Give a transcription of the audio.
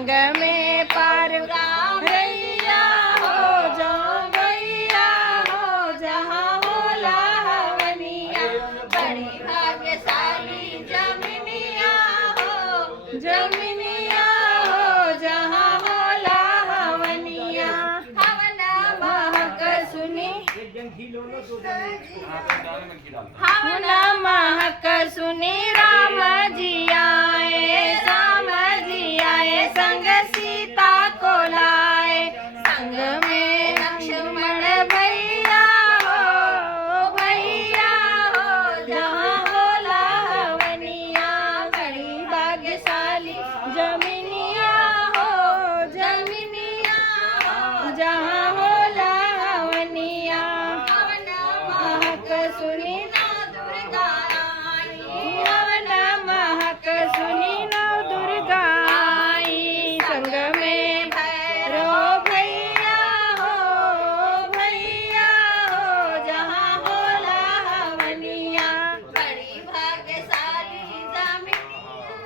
संग में पार रैया हो जो गैया हो जहाँ होला हवनिया बड़ी भाग्यशाली जमिनिया हो जमिनिया हो जहाँ होला हवनिया हवना महक सुनी हवना महक सुनी राम जी आए श्याम जी आए संग सीता को लाए संग में लक्ष्मण भैया हो जहाँ होला हवनिया बड़ी भाग्यशाली जमिनिया हो जमिनिया हो जहाँ होला हवनिया महक सुनी नौ दुर्गा आई हवना महक सुनी नौ दुर्गा आई संग में भैरव भैया हो जहाँ होला हवनिया बड़ी भाग्यशाली जमिनिया